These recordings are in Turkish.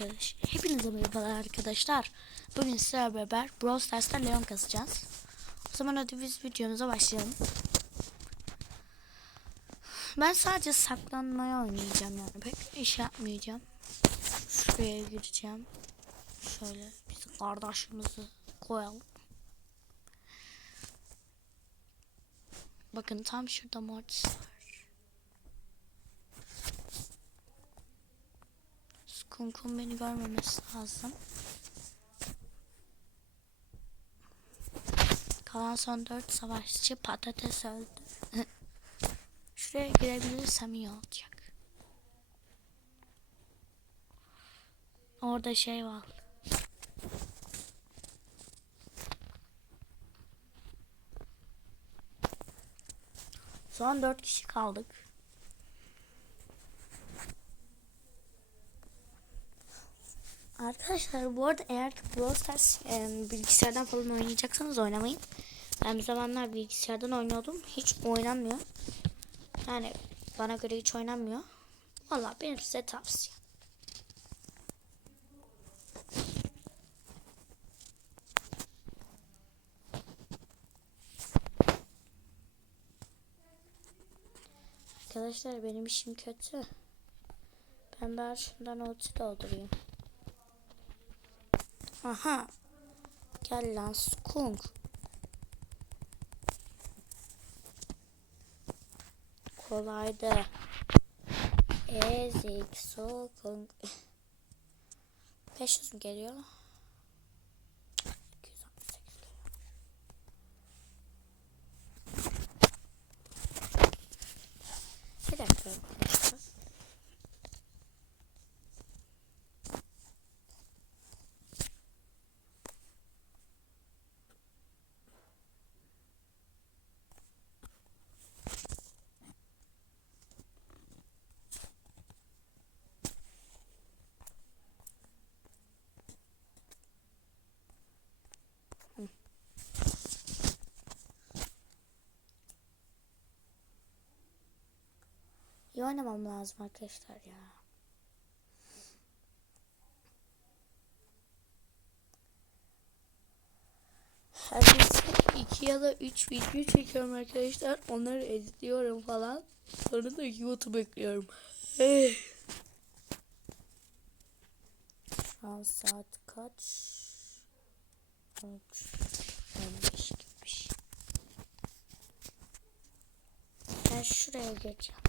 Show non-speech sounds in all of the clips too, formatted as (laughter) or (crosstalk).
arkadaş. Hepinize merhabalar arkadaşlar. Bugün sizlerle beraber Brawl Stars'ta Leon kasacağız. O zaman hadi biz videomuza başlayalım. Ben sadece saklanmaya oynayacağım yani. Pek iş yapmayacağım. Şuraya gireceğim. Şöyle biz kardeşimizi koyalım. Bakın tam şurada Mortis var. Skunk'un beni görmemesi lazım. Kalan son dört savaşçı patates öldü. (laughs) Şuraya girebilirsem iyi olacak. Orada şey var. Son dört kişi kaldık. Arkadaşlar bu arada eğer ki Brawl e, bilgisayardan falan oynayacaksanız oynamayın. Ben bir zamanlar bilgisayardan oynuyordum. Hiç oynanmıyor. Yani bana göre hiç oynanmıyor. Valla benim size tavsiye. Arkadaşlar benim işim kötü. Ben bari şundan ulti doldurayım. Aha. Gel lan skunk. Kolaydı. Ezik skunk. (laughs) 500 mü geliyor? 268 geliyor. Bir dakika arkadaşlar. İyi oynamam lazım arkadaşlar ya. Her neyse 2 ya da 3 video çekiyorum arkadaşlar. Onları editliyorum falan. Sonra da YouTube ekliyorum. Eh. Şu an saat kaç? 15 gitmiş. Ben şuraya gireceğim.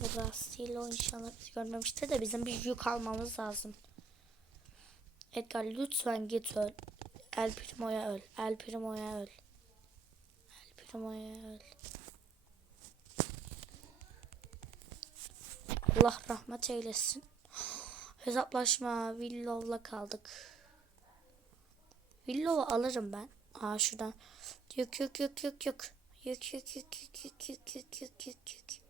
Burasıyla inşallah bizi görmemiştir de bizim bir yük almamız lazım. Edgar lütfen git öl. El Primo'ya öl. El Primo'ya öl. El Primo'ya öl. Allah rahmet eylesin. Hesaplaşma. Willow'la kaldık. Willow'u alırım ben. Aa şuradan. Yük yük yük yük yük. Yük yük yük yük yük yük yük yük yük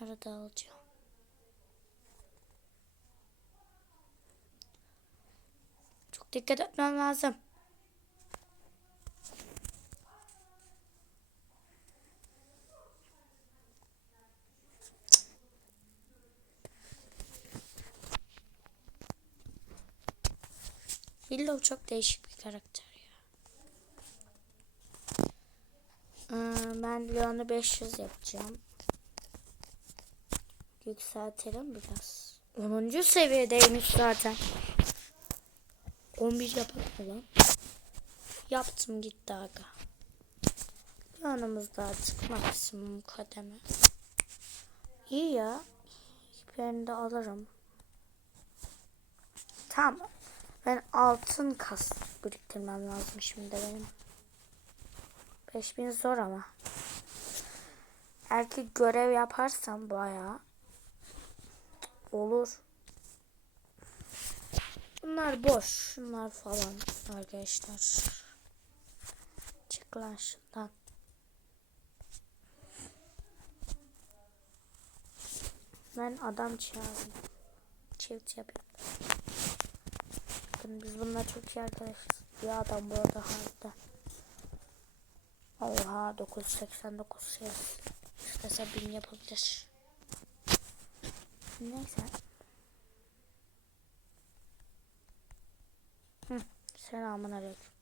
yük. Şunları da alacağım. Çok dikkat etmem lazım. Willow çok değişik bir karakter ya. Ee, ben Leon'u 500 yapacağım. Yükseltelim biraz. 10. seviyedeymiş zaten. 11 yapalım lan. Yaptım gitti aga. Yanımızda artık maksimum kademe. İyi ya. Hiçbirini de alırım. Tamam. Ben altın kas biriktirmem lazım şimdi benim. 5000 zor ama. Erkek görev yaparsam bayağı olur. Bunlar boş. Şunlar falan arkadaşlar. Çık lan şundan. Ben adam çağırdım. Çift yapayım. Biz bununla çok iyi arkadaşız. Bir adam bu arada harbiden. Oha 989 şey. İstese bin yapabilir. Neyse. Hı, selamun aleyküm.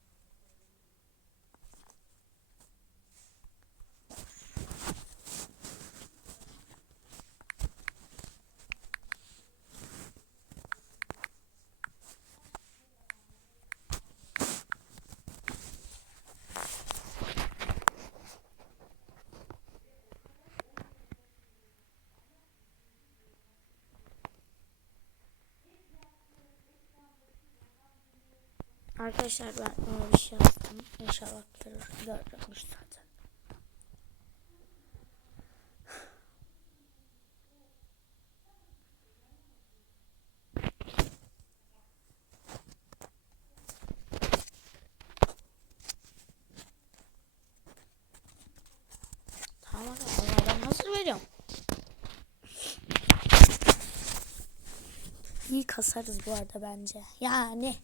Arkadaşlar ben ona bir şey yazdım. İnşallah görürmüş zaten. Tamam ama ben nasıl veriyorum? İyi kasarız bu arada bence. Yani.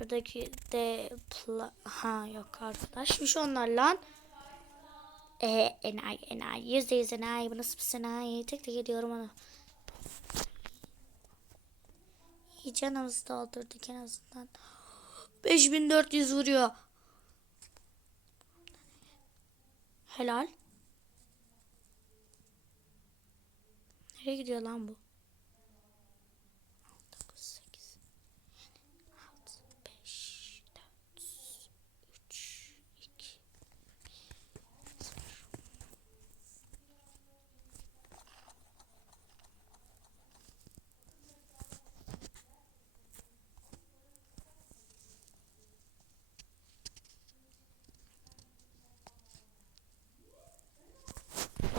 Şuradaki de ha yok arkadaşmış onlar lan. Ee, enayi enayi yüzde yüz enayi bu nasıl bir enayi tek tek ediyorum onu. İyi canımızı doldurduk en azından. 5400 vuruyor. Helal. Nereye gidiyor lan bu?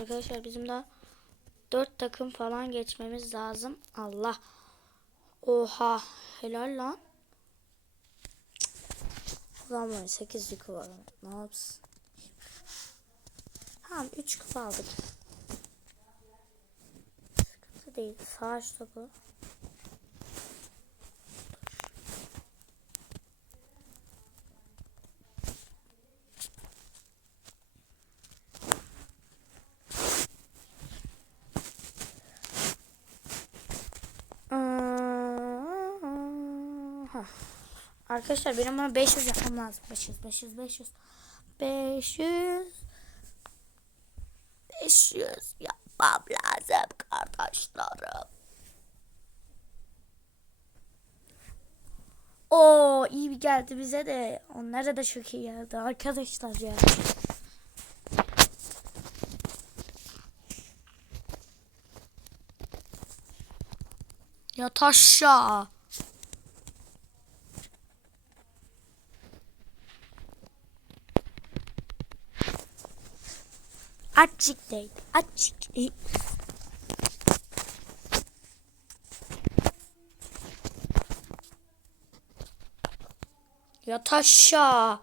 Arkadaşlar bizim daha 4 takım falan geçmemiz lazım. Allah. Oha. Helal lan. Ulan böyle 8 yükü var. Ne yapsın? Tamam 3 kupa aldık. Sıkıntı değil. Savaş topu. Aha. Arkadaşlar benim buna 500 yapmam lazım. 500, 500, 500. 500. 500 yapmam lazım kardeşlerim. Oo iyi bir geldi bize de. Onlara da çok iyi geldi arkadaşlar ya. Yat aşağı. Açık değil. Açık değil. Yat aşağı.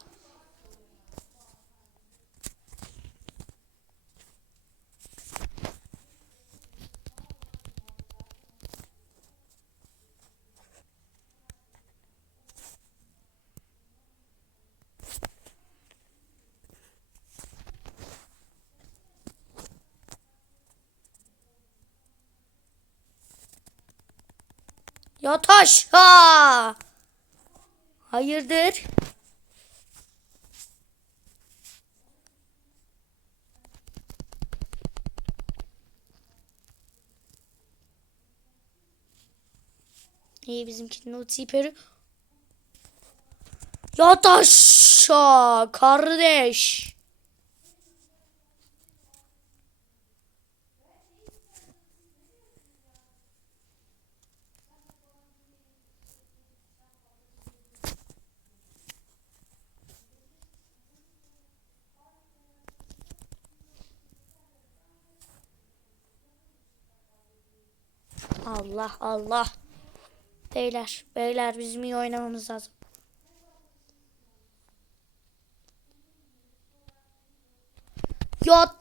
Yat aşağı. Hayırdır? İyi bizimkinin ulti peri. Yat aşağı kardeş. Allah Allah. Beyler, beyler bizim iyi oynamamız lazım. Yat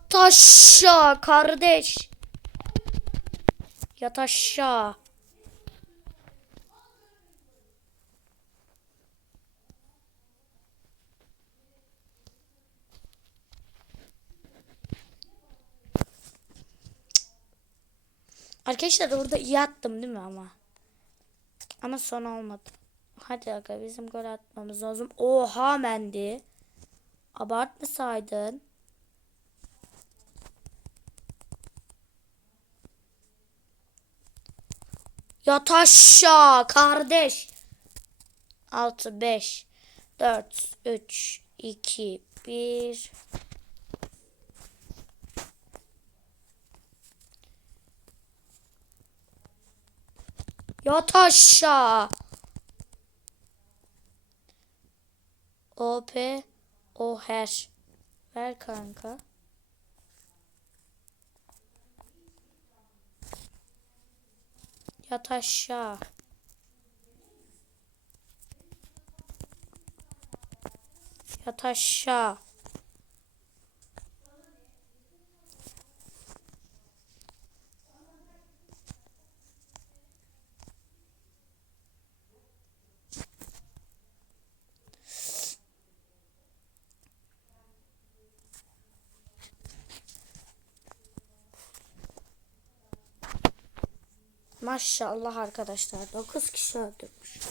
kardeş. Yat aşağı. Arkadaşlar orada iyi attım değil mi ama? Ama son olmadı. Hadi aga bizim gol atmamız lazım. Oha Mendi. Abartmasaydın. Yat aşağı kardeş. 6 5 4 3 2 1 Yat aşağı. O P O her. Ver kanka. Yat aşağı. Yat aşağı. Maşallah arkadaşlar 9 kişi öldürmüş.